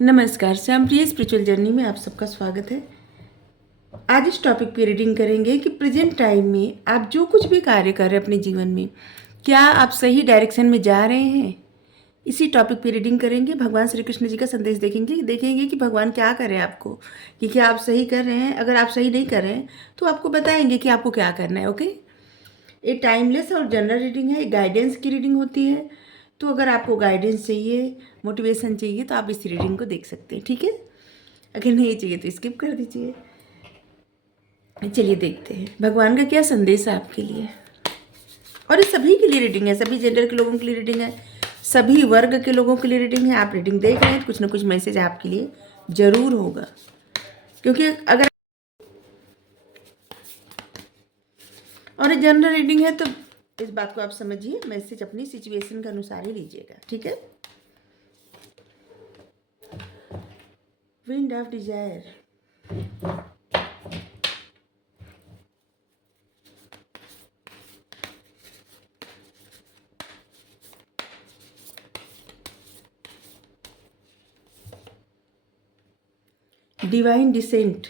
नमस्कार, श्यामप्रिय spiritual journey में आप सबका स्वागत है। आज इस टॉपिक पे रीडिंग करेंगे कि प्रेजेंट टाइम में आप जो कुछ भी कार्य कर रहे हैं अपने जीवन में, क्या आप सही डायरेक्शन में जा रहे हैं। इसी टॉपिक पे रीडिंग करेंगे। भगवान श्री कृष्ण जी का संदेश देखेंगे कि भगवान क्या कर रहे हैं आपको, कि क्या आप सही कर रहे हैं। अगर आप सही नहीं कर रहे हैं तो आपको बताएंगे कि आपको क्या करना है। ओके, ये टाइमलेस और जनरल रीडिंग है, गाइडेंस की रीडिंग होती है। तो अगर आपको गाइडेंस चाहिए, मोटिवेशन चाहिए, तो आप इस रीडिंग को देख सकते हैं, ठीक है। अगर नहीं चाहिए तो स्किप कर दीजिए। चलिए देखते हैं भगवान का क्या संदेश है आपके लिए। और ये सभी के लिए रीडिंग है, सभी जेंडर के लोगों के लिए रीडिंग है, सभी वर्ग के लोगों के लिए रीडिंग है। आप रीडिंग देख रहे हैं तो कुछ ना कुछ मैसेज आपके लिए जरूर होगा, क्योंकि अगर और जनरल रीडिंग है तो इस बात को आप समझिए, मैसेज अपनी सिचुएशन के अनुसार ही लीजिएगा, ठीक है। Wind of desire, divine descent,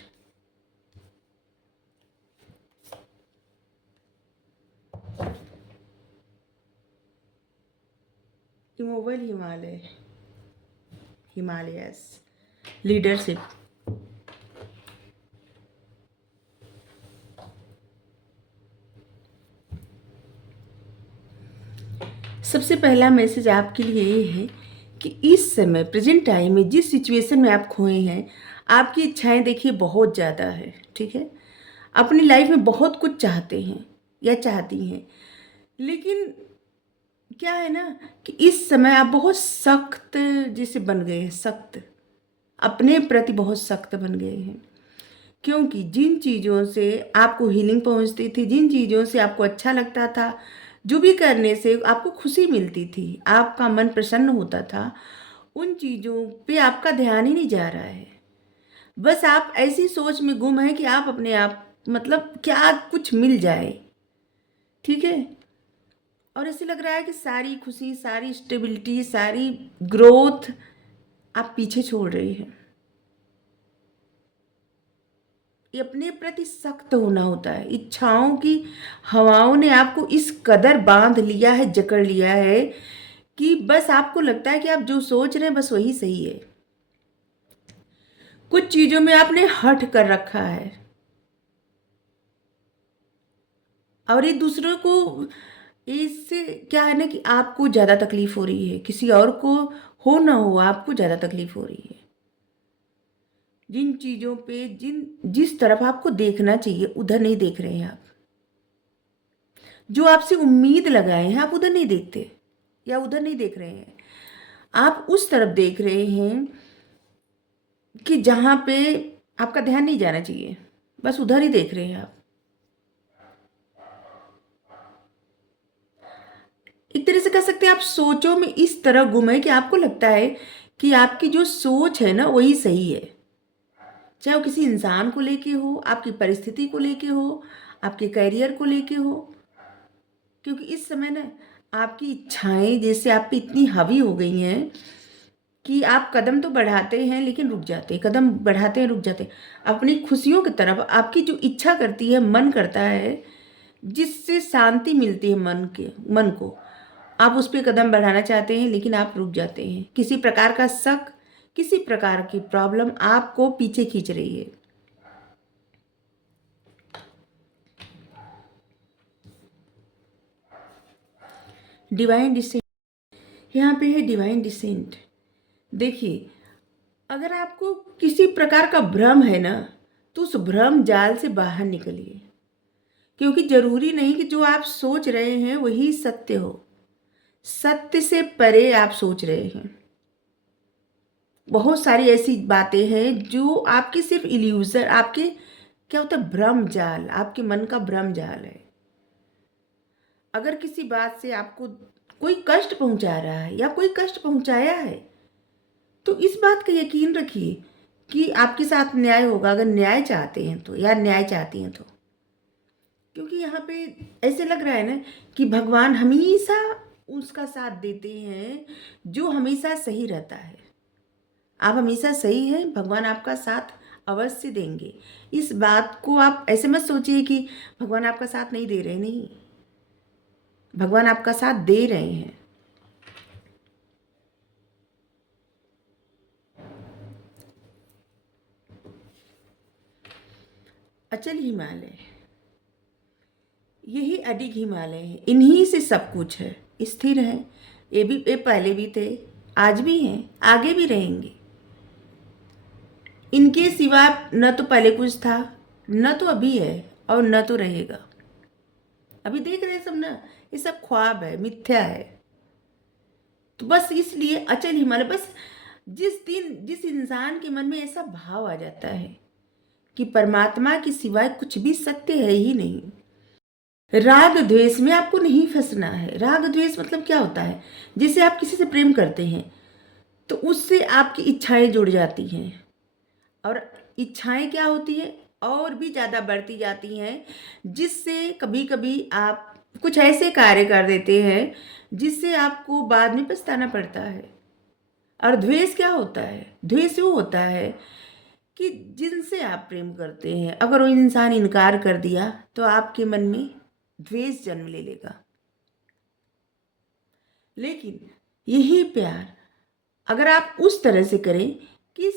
immobile Himalayas, leadership, सबसे पहला मैसेज आपके लिए ये है कि इस समय प्रेजेंट टाइम में जिस सिचुएशन में आप खोए हैं, आपकी इच्छाएं देखिए बहुत ज़्यादा है, ठीक है। अपनी लाइफ में बहुत कुछ चाहते हैं या चाहती हैं, लेकिन क्या है ना कि इस समय आप बहुत सख्त जैसे बन गए हैं, सख्त अपने प्रति बहुत सख्त बन गए हैं। क्योंकि जिन चीज़ों से आपको हीलिंग पहुंचती थी, जिन चीज़ों से आपको अच्छा लगता था, जो भी करने से आपको खुशी मिलती थी, आपका मन प्रसन्न होता था, उन चीज़ों पे आपका ध्यान ही नहीं जा रहा है। बस आप ऐसी सोच में गुम है कि आप अपने आप मतलब क्या कुछ मिल जाए, ठीक है। और ऐसे लग रहा है कि सारी खुशी, सारी स्टेबिलिटी, सारी ग्रोथ आप पीछे छोड़ रहे हैं। ये अपने प्रति सख्त होना होता है। इच्छाओं की हवाओं ने आपको इस कदर बांध लिया है, जकड़ लिया है कि बस आपको लगता है कि आप जो सोच रहे हैं बस वही सही है। कुछ चीजों में आपने हट कर रखा है और ये दूसरों को, इससे क्या है ना कि आपको ज़्यादा तकलीफ हो रही है, किसी और को हो ना हो आपको ज़्यादा तकलीफ हो रही है। जिन चीज़ों पे जिस तरफ आपको देखना चाहिए उधर नहीं देख रहे हैं आप। जो आपसे उम्मीद लगाए हैं आप उधर नहीं देखते या उधर नहीं देख रहे हैं। आप उस तरफ देख रहे हैं कि जहाँ पे आपका ध्यान नहीं जाना चाहिए, बस उधर ही देख रहे हैं आप। एक तरह से कह सकते हैं आप सोचों में इस तरह गुम है कि आपको लगता है कि आपकी जो सोच है ना वही सही है। चाहे वो किसी इंसान को लेके हो, आपकी परिस्थिति को लेके हो, आपके करियर को लेके हो। क्योंकि इस समय ना आपकी इच्छाएं जैसे आप पे इतनी हावी हो गई हैं कि आप कदम तो बढ़ाते हैं लेकिन रुक जाते हैं, कदम बढ़ाते हैं रुक जाते हैं। अपनी खुशियों की तरफ आपकी जो इच्छा करती है, मन करता है, जिससे शांति मिलती है मन को, आप उस पर कदम बढ़ाना चाहते हैं लेकिन आप रुक जाते हैं। किसी प्रकार का शक, किसी प्रकार की प्रॉब्लम आपको पीछे खींच रही है। डिवाइन डिसेंट, यहाँ पे है डिवाइन डिसेंट। देखिए, अगर आपको किसी प्रकार का भ्रम है ना तो उस भ्रम जाल से बाहर निकलिए। क्योंकि जरूरी नहीं कि जो आप सोच रहे हैं वही सत्य हो। सत्य से परे आप सोच रहे हैं। बहुत सारी ऐसी बातें हैं जो आपके सिर्फ इल्यूजन, आपके क्या होता है भ्रम जाल, आपके मन का भ्रम जाल है। अगर किसी बात से आपको कोई कष्ट पहुंचा रहा है या कोई कष्ट पहुंचाया है तो इस बात का यकीन रखिए कि आपके साथ न्याय होगा, अगर न्याय चाहते हैं तो, या न्याय चाहती हैं तो। क्योंकि यहाँ पे ऐसे लग रहा है ना कि भगवान हमेशा उसका साथ देते हैं जो हमेशा सही रहता है। आप हमेशा सही हैं, भगवान आपका साथ अवश्य देंगे। इस बात को आप ऐसे मत सोचिए कि भगवान आपका साथ नहीं दे रहे, नहीं, भगवान आपका साथ दे रहे हैं। अचल हिमालय, यही अडिग हिमालय है, इन्हीं से सब कुछ है, स्थिर है। ये पहले भी थे, आज भी हैं, आगे भी रहेंगे। इनके सिवा न तो पहले कुछ था, न तो अभी है, और न तो रहेगा। अभी देख रहे हैं सब ना, ये सब ख्वाब है, मिथ्या है। तो बस इसलिए अचल हिमालय, बस जिस इंसान के मन में ऐसा भाव आ जाता है कि परमात्मा के सिवाय कुछ भी सत्य है ही नहीं, राग द्वेष में आपको नहीं फंसना है। राग द्वेष मतलब क्या होता है? जैसे आप किसी से प्रेम करते हैं तो उससे आपकी इच्छाएं जुड़ जाती हैं, और इच्छाएं क्या होती है, और भी ज़्यादा बढ़ती जाती हैं, जिससे कभी कभी आप कुछ ऐसे कार्य कर देते हैं जिससे आपको बाद में पछताना पड़ता है। और द्वेष क्या होता है? द्वेष वो होता है कि जिनसे आप प्रेम करते हैं, अगर वो इंसान इनकार कर दिया तो आपके मन में द्वेष जन्म ले लेगा। लेकिन यही प्यार अगर आप उस तरह से करें कि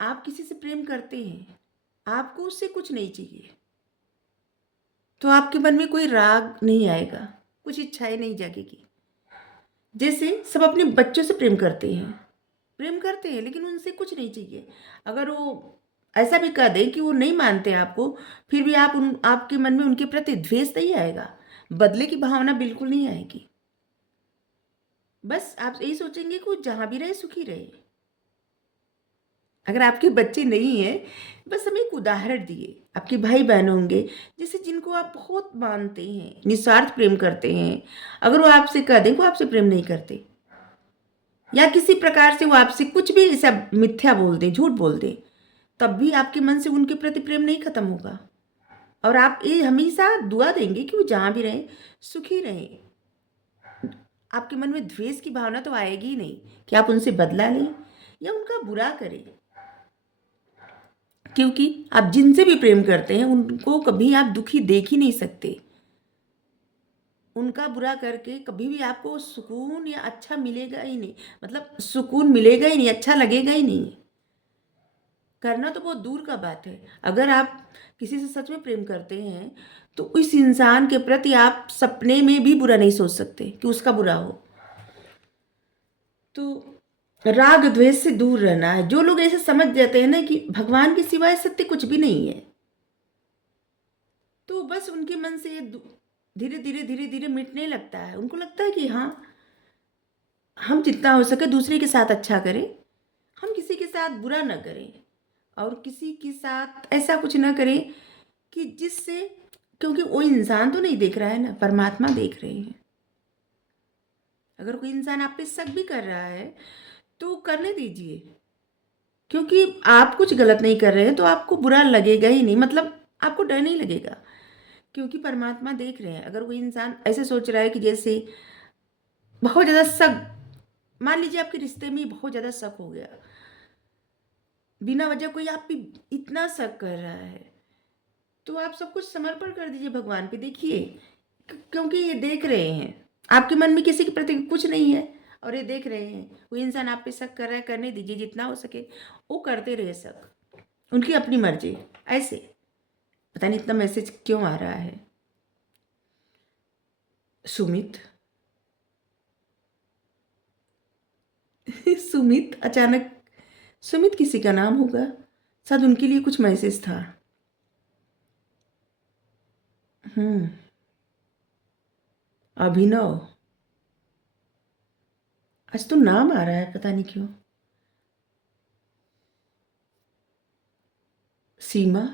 आप किसी से प्रेम करते हैं, आपको उससे कुछ नहीं चाहिए, तो आपके मन में कोई राग नहीं आएगा, कुछ इच्छाएं नहीं जागेगी। जैसे सब अपने बच्चों से प्रेम करते हैं लेकिन उनसे कुछ नहीं चाहिए। अगर वो ऐसा भी कह दें कि वो नहीं मानते आपको, फिर भी आपके मन में उनके प्रति द्वेष नहीं आएगा, बदले की भावना बिल्कुल नहीं आएगी। बस आप यही सोचेंगे कि वो जहाँ भी रहे सुखी रहे। अगर आपके बच्चे नहीं हैं, बस हम एक उदाहरण दिए, आपके भाई बहन होंगे जैसे जिनको आप बहुत मानते हैं, निस्वार्थ प्रेम करते हैं, अगर वो आपसे कह दें कि वो आपसे प्रेम नहीं करते, या किसी प्रकार से वो आपसे कुछ भी ऐसा मिथ्या बोल दें, झूठ बोल दें, तब भी आपके मन से उनके प्रति प्रेम नहीं खत्म होगा, और आप ये हमेशा दुआ देंगे कि वो जहाँ भी रहें सुखी रहें। आपके मन में द्वेष की भावना तो आएगी ही नहीं कि आप उनसे बदला लें या उनका बुरा करें, क्योंकि आप जिनसे भी प्रेम करते हैं उनको कभी आप दुखी देख ही नहीं सकते। उनका बुरा करके कभी भी आपको सुकून या अच्छा मिलेगा ही नहीं, मतलब सुकून मिलेगा ही नहीं, अच्छा लगेगा ही नहीं। करना तो बहुत दूर का बात है। अगर आप किसी से सच में प्रेम करते हैं तो उस इंसान के प्रति आप सपने में भी बुरा नहीं सोच सकते कि उसका बुरा हो। तो राग द्वेष से दूर रहना है। जो लोग ऐसे समझ जाते हैं ना कि भगवान के सिवाय सत्य कुछ भी नहीं है, तो बस उनके मन से धीरे धीरे मिटने लगता है। उनको लगता है कि हाँ, हम जितना हो सके दूसरे के साथ अच्छा करें, हम किसी के साथ बुरा न करें, और किसी के साथ ऐसा कुछ ना करें कि जिससे, क्योंकि वो इंसान तो नहीं देख रहा है ना, परमात्मा देख रहे हैं। अगर कोई इंसान आप पे शक भी कर रहा है तो करने दीजिए, क्योंकि आप कुछ गलत नहीं कर रहे हैं तो आपको बुरा लगेगा ही नहीं, मतलब आपको डर नहीं लगेगा, क्योंकि परमात्मा देख रहे हैं। अगर कोई इंसान ऐसे सोच रहा है कि जैसे बहुत ज़्यादा शक, मान लीजिए आपके रिश्ते में बहुत ज़्यादा शक हो गया, बिना वजह कोई आप पे इतना शक कर रहा है, तो आप सब कुछ समर्पण कर दीजिए भगवान पे। देखिए, क्योंकि ये देख रहे हैं आपके मन में किसी के प्रति कुछ नहीं है, और ये देख रहे हैं वो इंसान आप पे शक कर रहा है, करने दीजिए जितना हो सके, वो करते रहे शक, उनकी अपनी मर्जी। ऐसे पता नहीं इतना मैसेज क्यों आ रहा है। सुमित सुमित अचानक, सुमित किसी का नाम होगा, शायद उनके लिए कुछ मैसेज था। अभिनव, आज तो नाम आ रहा है पता नहीं क्यों। सीमा,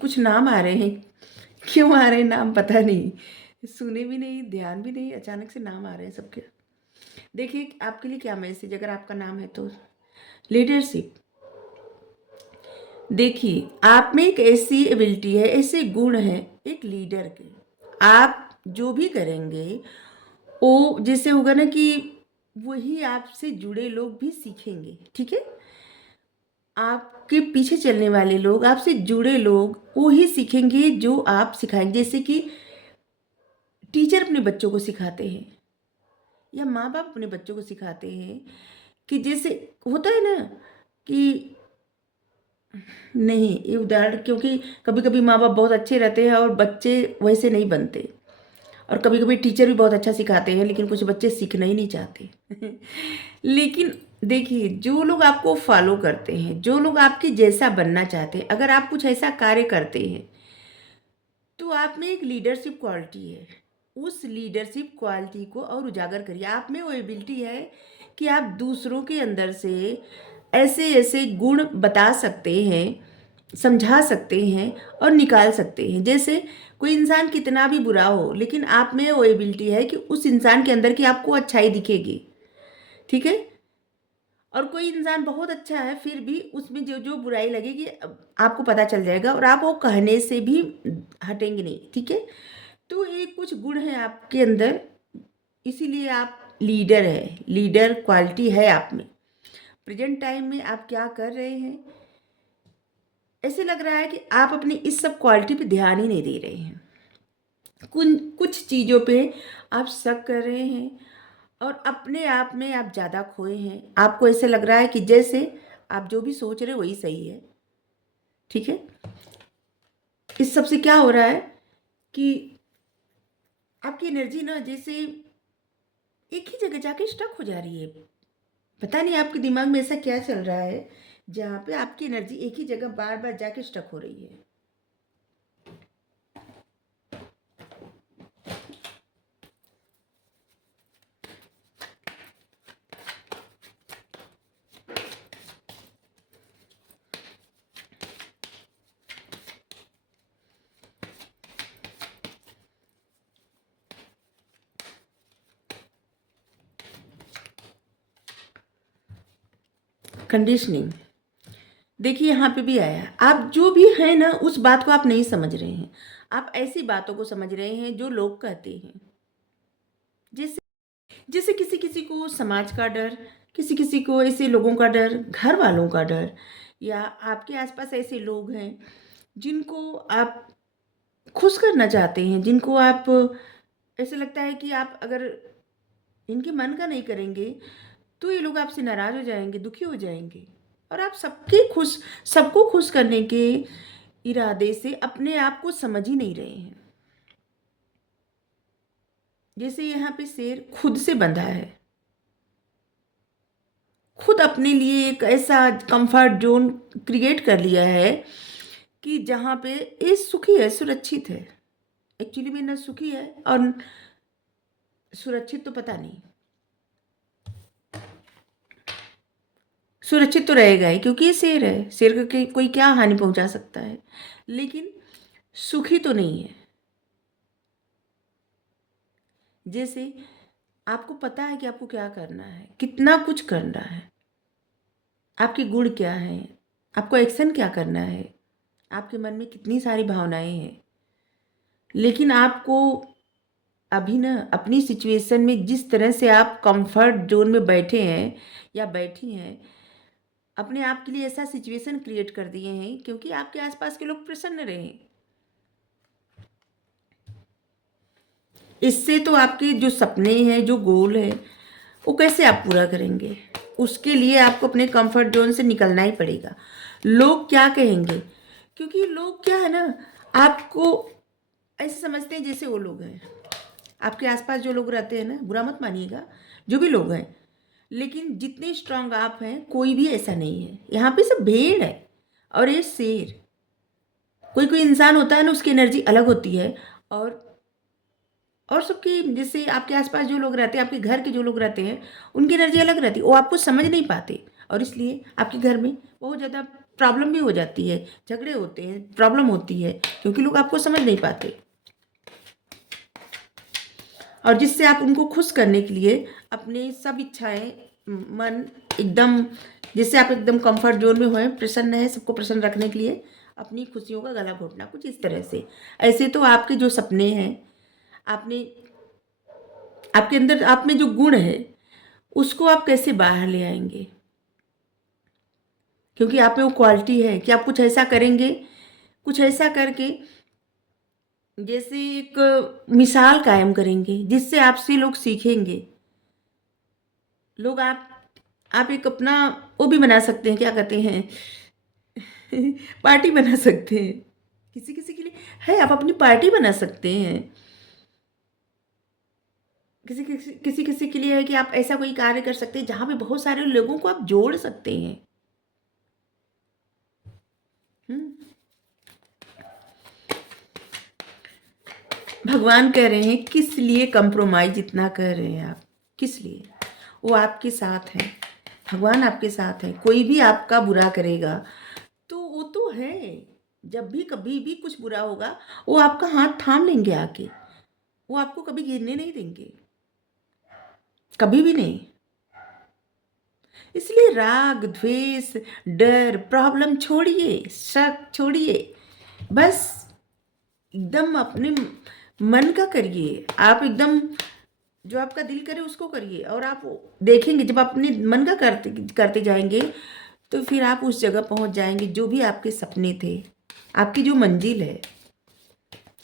कुछ नाम आ रहे हैं, क्यों आ रहे हैं नाम पता नहीं, सुने भी नहीं, ध्यान भी नहीं, अचानक से नाम आ रहे हैं सबके। देखिए आपके लिए क्या मैसेज, अगर आपका नाम है तो लीडरशिप। देखिए आप में एक ऐसी एबिलिटी है, ऐसे गुण हैं एक लीडर के। आप जो भी करेंगे वो जैसे होगा ना कि वही आपसे जुड़े लोग भी सीखेंगे, ठीक है। आपके पीछे चलने वाले लोग, आपसे जुड़े लोग वही सीखेंगे जो आप सिखाएंगे। जैसे कि टीचर अपने बच्चों को सिखाते हैं या माँ बाप अपने बच्चों को सिखाते हैं कि जैसे होता है ना कि नहीं, ये उदाहरण, क्योंकि कभी कभी माँ बाप बहुत अच्छे रहते हैं और बच्चे वैसे नहीं बनते, और कभी कभी टीचर भी बहुत अच्छा सिखाते हैं लेकिन कुछ बच्चे सीखना ही नहीं चाहते। लेकिन देखिए, जो लोग आपको फॉलो करते हैं, जो लोग आपके जैसा बनना चाहते हैं, अगर आप कुछ ऐसा कार्य करते हैं तो आप में एक लीडरशिप क्वालिटी है। उस लीडरशिप क्वालिटी को और उजागर करिए। आप में वो एबिलिटी है कि आप दूसरों के अंदर से ऐसे ऐसे गुण बता सकते हैं, समझा सकते हैं और निकाल सकते हैं। जैसे कोई इंसान कितना भी बुरा हो, लेकिन आप में वो एबिलिटी है कि उस इंसान के अंदर की आपको अच्छाई दिखेगी, ठीक है। और कोई इंसान बहुत अच्छा है, फिर भी उसमें जो जो बुराई लगेगी आपको पता चल जाएगा और आप वो कहने से भी हटेंगे नहीं, ठीक है। तो ये कुछ गुण हैं आपके अंदर, इसीलिए आप लीडर है, लीडर क्वालिटी है आप में। प्रेजेंट टाइम में आप क्या कर रहे हैं, ऐसे लग रहा है कि आप अपनी इस सब क्वालिटी पे ध्यान ही नहीं दे रहे हैं। कुछ चीज़ों पे आप शक कर रहे हैं और अपने आप में आप ज़्यादा खोए हैं। आपको ऐसे लग रहा है कि जैसे आप जो भी सोच रहे हो वही सही है, ठीक है। इस सब से क्या हो रहा है कि आपकी एनर्जी ना जैसे एक ही जगह जाके स्टक हो जा रही है। पता नहीं आपके दिमाग में ऐसा क्या चल रहा है जहाँ पे आपकी एनर्जी एक ही जगह बार बार जाके स्टक हो रही है। कंडीशनिंग, देखिए यहाँ पे भी आया। आप जो भी है ना, उस बात को आप नहीं समझ रहे हैं। आप ऐसी बातों को समझ रहे हैं जो लोग कहते हैं। जैसे जैसे किसी किसी को समाज का डर, किसी किसी को ऐसे लोगों का डर, घर वालों का डर, या आपके आसपास ऐसे लोग हैं जिनको आप खुश करना चाहते हैं, जिनको आप, ऐसे लगता है कि आप अगर इनके मन का नहीं करेंगे तो ये लोग आपसे नाराज हो जाएंगे, दुखी हो जाएंगे। और आप सबको खुश करने के इरादे से अपने आप को समझ ही नहीं रहे हैं। जैसे यहाँ पे शेर खुद से बंधा है, खुद अपने लिए एक ऐसा कंफर्ट जोन क्रिएट कर लिया है कि जहाँ पे ये सुखी है, सुरक्षित है। एक्चुअली में ना सुखी है और सुरक्षित तो पता नहीं, सुरक्षित तो रहेगा ही क्योंकि ये शेर है। शेर को कोई क्या हानि पहुंचा सकता है, लेकिन सुखी तो नहीं है। जैसे आपको पता है कि आपको क्या करना है, कितना कुछ करना है, आपके गुण क्या हैं, आपको एक्शन क्या करना है, आपके मन में कितनी सारी भावनाएं हैं, लेकिन आपको अभी ना अपनी सिचुएशन में जिस तरह से आप कंफर्ट जोन में बैठे हैं या बैठी हैं, अपने आप के लिए ऐसा सिचुएशन क्रिएट कर दिए हैं क्योंकि आपके आसपास के लोग प्रसन्न रहें। इससे तो आपके जो सपने हैं, जो गोल है, वो कैसे आप पूरा करेंगे? उसके लिए आपको अपने कंफर्ट जोन से निकलना ही पड़ेगा। लोग क्या कहेंगे, क्योंकि लोग क्या है ना, आपको ऐसे समझते हैं जैसे वो लोग हैं। आपके आसपास जो लोग रहते हैं ना, बुरा मत मानिएगा, जो भी लोग हैं, लेकिन जितने स्ट्रांग आप हैं कोई भी ऐसा नहीं है। यहाँ पे सब भेड़ है और ये शेर। कोई कोई इंसान होता है ना, उसकी एनर्जी अलग होती है, और सबकी, जैसे आपके आसपास जो लोग रहते हैं, आपके घर के जो लोग रहते हैं, उनकी एनर्जी अलग रहती है। वो आपको समझ नहीं पाते और इसलिए आपके घर में बहुत ज़्यादा प्रॉब्लम भी हो जाती है, झगड़े होते हैं, प्रॉब्लम होती है क्योंकि लोग आपको समझ नहीं पाते। और जिससे आप उनको खुश करने के लिए अपने सब इच्छाएं, मन एकदम, जिससे आप एकदम कंफर्ट जोन में होए, प्रसन्न है, सबको प्रसन्न रखने के लिए अपनी खुशियों का गला घोटना, कुछ इस तरह से। ऐसे तो आपके जो सपने हैं, आपने आपके अंदर, आप में जो गुण है उसको आप कैसे बाहर ले आएंगे? क्योंकि आप में वो क्वालिटी है कि आप कुछ ऐसा करेंगे, कुछ ऐसा करके जैसे एक मिसाल कायम करेंगे जिससे आपसे लोग सीखेंगे। लोग आप एक अपना वो भी बना सकते हैं, क्या कहते हैं पार्टी बना सकते हैं। किसी किसी के लिए है, आप अपनी पार्टी बना सकते हैं। किसी किसी के लिए है कि आप ऐसा कोई कार्य कर सकते हैं जहां पे बहुत सारे लोगों को आप जोड़ सकते हैं। हम्म। भगवान कह रहे हैं किस लिए कंप्रोमाइज इतना कर रहे हैं आप, किस लिए? वो आपके साथ हैं, भगवान आपके साथ है। कोई भी आपका बुरा करेगा तो वो तो है, जब भी कभी भी कुछ बुरा होगा वो आपका हाथ थाम लेंगे आके, वो आपको कभी गिरने नहीं देंगे, कभी भी नहीं। इसलिए राग, द्वेष, डर, प्रॉब्लम छोड़िए, शक छोड़िए, बस एकदम अपने मन का करिए। आप एकदम जो आपका दिल करे उसको करिए, और आप देखेंगे जब अपने मन का करते करते जाएंगे तो फिर आप उस जगह पहुंच जाएंगे जो भी आपके सपने थे, आपकी जो मंजिल है।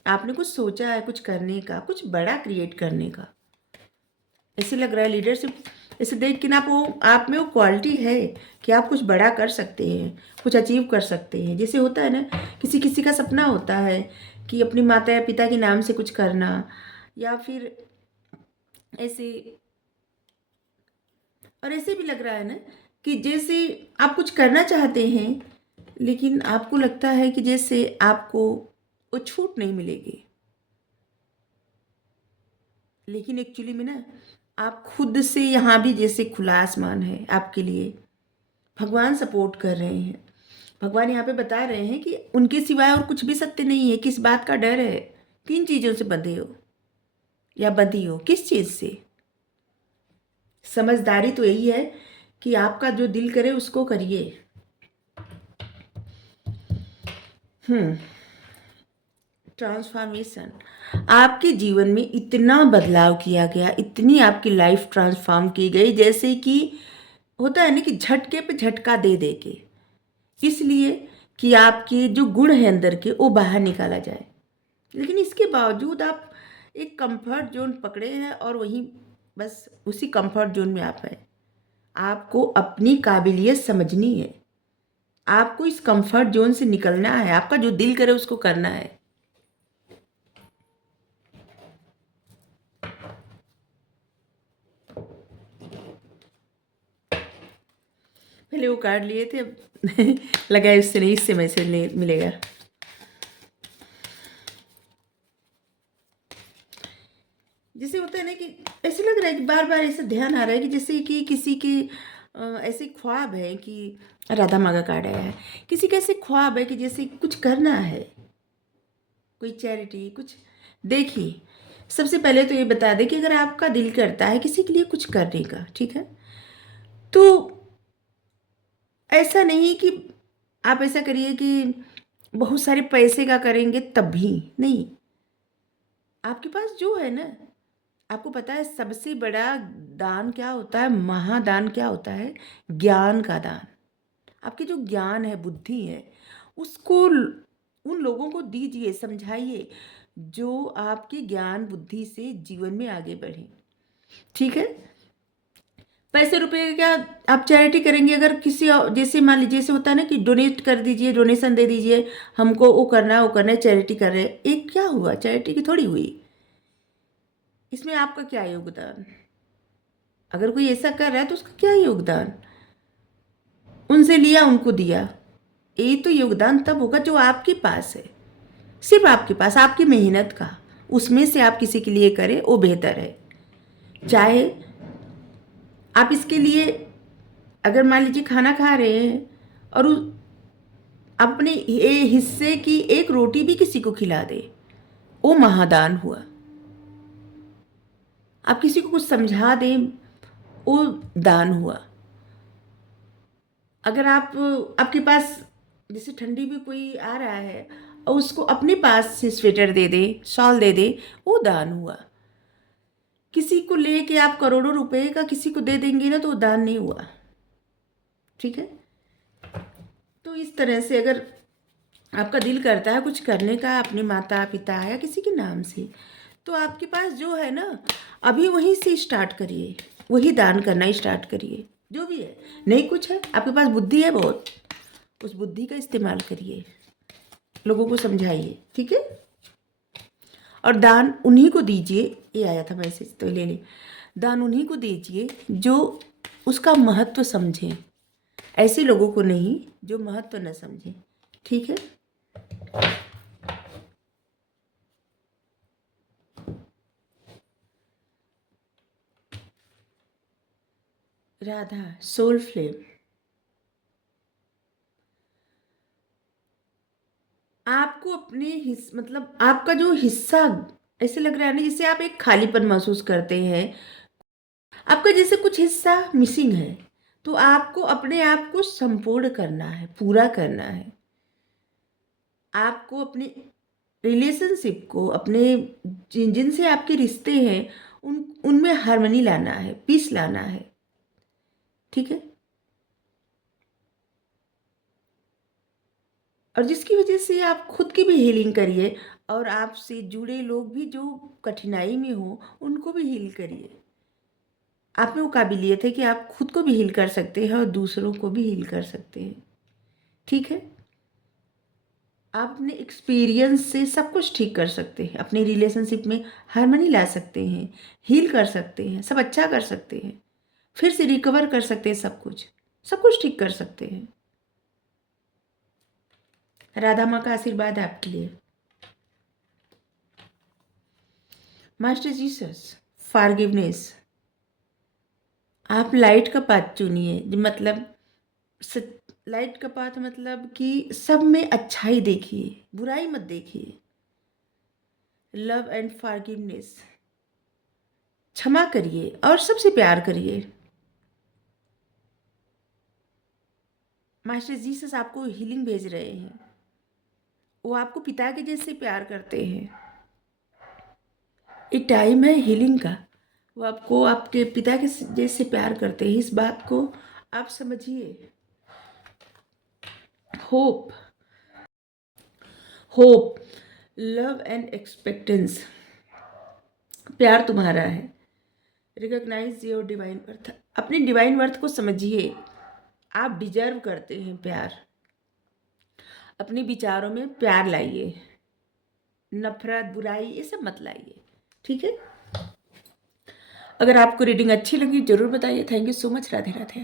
आपने कुछ सोचा है कुछ करने का, कुछ बड़ा क्रिएट करने का, ऐसे लग रहा है लीडरशिप ऐसे देख के ना, आप में वो क्वालिटी है कि आप कुछ बड़ा कर सकते हैं, कुछ अचीव कर सकते हैं। जैसे होता है ना, किसी किसी का सपना होता है कि अपनी माता या पिता के नाम से कुछ करना, या फिर ऐसे, और ऐसे भी लग रहा है ना कि जैसे आप कुछ करना चाहते हैं लेकिन आपको लगता है कि जैसे आपको वो छूट नहीं मिलेगी। लेकिन एक्चुअली में ना, आप खुद से यहाँ भी जैसे खुला आसमान है आपके लिए, भगवान सपोर्ट कर रहे हैं। भगवान यहाँ पे बता रहे हैं कि उनके सिवाय और कुछ भी सत्य नहीं है। किस बात का डर है? किन चीज़ों से बंधे हो या बंधी हो, किस चीज़ से? समझदारी तो यही है कि आपका जो दिल करे उसको करिए। ट्रांसफॉर्मेशन, आपके जीवन में इतना बदलाव किया गया, इतनी आपकी लाइफ ट्रांसफॉर्म की गई, जैसे कि होता है ना कि झटके पे झटका दे दे के, इसलिए कि आपके जो गुण है अंदर के वो बाहर निकाला जाए। लेकिन इसके बावजूद आप एक कंफर्ट जोन पकड़े हैं और वहीं बस उसी कंफर्ट जोन में आप हैं। आपको अपनी काबिलियत समझनी है, आपको इस कंफर्ट जोन से निकलना है, आपका जो दिल करे उसको करना है। पहले वो कार्ड लिए थे, अब लगा इससे नहीं, इससे मैसेज मिलेगा। जैसे होता है ना कि ऐसे लग रहा है कि बार बार ऐसे ध्यान आ रहा है कि जैसे कि किसी के ऐसे ख्वाब है कि राधा माँ का कार्ड आया है, किसी के ऐसे ख्वाब है कि जैसे कुछ करना है, कोई चैरिटी कुछ। देखिए, सबसे पहले तो ये बता दें कि अगर आपका दिल करता है किसी के लिए कुछ करने का, ठीक है, तो ऐसा नहीं कि आप ऐसा करिए कि बहुत सारे पैसे का करेंगे तब भी नहीं। आपके पास जो है ना, आपको पता है सबसे बड़ा दान क्या होता है, महादान क्या होता है? ज्ञान का दान। आपकी जो ज्ञान है, बुद्धि है, उसको उन लोगों को दीजिए, समझाइए जो आपके ज्ञान बुद्धि से जीवन में आगे बढ़े। ठीक है, पैसे रुपए का क्या आप चैरिटी करेंगे? अगर किसी जैसे मान लीजिए, जैसे होता है ना कि डोनेट कर दीजिए, डोनेशन दे दीजिए, हमको वो करना है वो करना है, चैरिटी कर रहे हैं, एक क्या हुआ? चैरिटी की थोड़ी हुई। इसमें आपका क्या योगदान? अगर कोई ऐसा कर रहा है तो उसका क्या योगदान? उनसे लिया, उनको दिया, ये तो योगदान तब होगा जो आपके पास है, सिर्फ आपके पास, आपकी मेहनत का, उसमें से आप किसी के लिए करें, वो बेहतर है। चाहे आप इसके लिए, अगर मान लीजिए खाना खा रहे हैं और अपने हिस्से की एक रोटी भी किसी को खिला दे, वो महादान हुआ। आप किसी को कुछ समझा दें, वो दान हुआ। अगर आपके पास जैसे ठंडी में कोई आ रहा है और उसको अपने पास से स्वेटर दे दे, शॉल दे दे, वो दान हुआ। किसी को लेके आप करोड़ों रुपए का किसी को दे देंगे ना, तो वो दान नहीं हुआ। ठीक है। तो इस तरह से अगर आपका दिल करता है कुछ करने का अपने माता पिता या किसी के नाम से, तो आपके पास जो है ना, अभी वहीं से स्टार्ट करिए, वही दान करना स्टार्ट करिए। जो भी है, नहीं कुछ है आपके पास, बुद्धि है बहुत, उस बुद्धि का इस्तेमाल करिए, लोगों को समझाइए। ठीक है। और दान उन्हीं को दीजिए, ये आया था मैसेज तो ले ले, दान उन्हीं को दीजिए जो उसका महत्व समझें, ऐसे लोगों को नहीं जो महत्व न समझें। ठीक है। राधा सोल फ्लेम, आपको अपने मतलब आपका जो हिस्सा ऐसे लग रहा है ना, जैसे आप एक खालीपन महसूस करते हैं, आपका जैसे कुछ हिस्सा मिसिंग है, तो आपको अपने आप को संपूर्ण करना है, पूरा करना है। आपको अपने रिलेशनशिप को, अपने जिनसे आपके रिश्ते हैं, उनमें हार्मनी लाना है, पीस लाना है। ठीक है। और जिसकी वजह से आप खुद की भी हीलिंग करिए, और आपसे जुड़े लोग भी जो कठिनाई में हो उनको भी हील करिए। आप में वो काबिलियत है कि आप खुद को भी हील कर सकते हैं और दूसरों को भी हील कर सकते हैं। ठीक है। आप अपने एक्सपीरियंस से सब कुछ ठीक कर सकते हैं, अपने रिलेशनशिप में हार्मनी ला सकते हैं, हील कर सकते हैं, सब अच्छा कर सकते हैं, फिर से रिकवर कर सकते हैं, सब कुछ ठीक कर सकते हैं। राधा माँ का आशीर्वाद आपके लिए। Master Jesus, forgiveness. आप लाइट का पाथ चुनिए, मतलब लाइट का पाथ मतलब कि सब में अच्छाई देखिए, बुराई मत देखिए। लव एंड फॉरगिवनेस, क्षमा करिए और सबसे प्यार करिए। मास्टर जीसस आपको हीलिंग भेज रहे हैं, वो आपको पिता के जैसे प्यार करते हैं। ये टाइम है हीलिंग का, वो आपको आपके पिता के जैसे प्यार करते हैं, इस बात को आप समझिए। होप, होप, लव एंड एक्सपेक्टेंस, प्यार तुम्हारा है। रिकॉग्नाइज योर डिवाइन वर्थ, अपने डिवाइन वर्थ को समझिए। आप डिजर्व करते हैं प्यार। अपने विचारों में प्यार लाइए, नफरत बुराई ये सब मत लाइए। ठीक है। अगर आपको रीडिंग अच्छी लगी जरूर बताइए। Thank you so much. Radhe Radhe.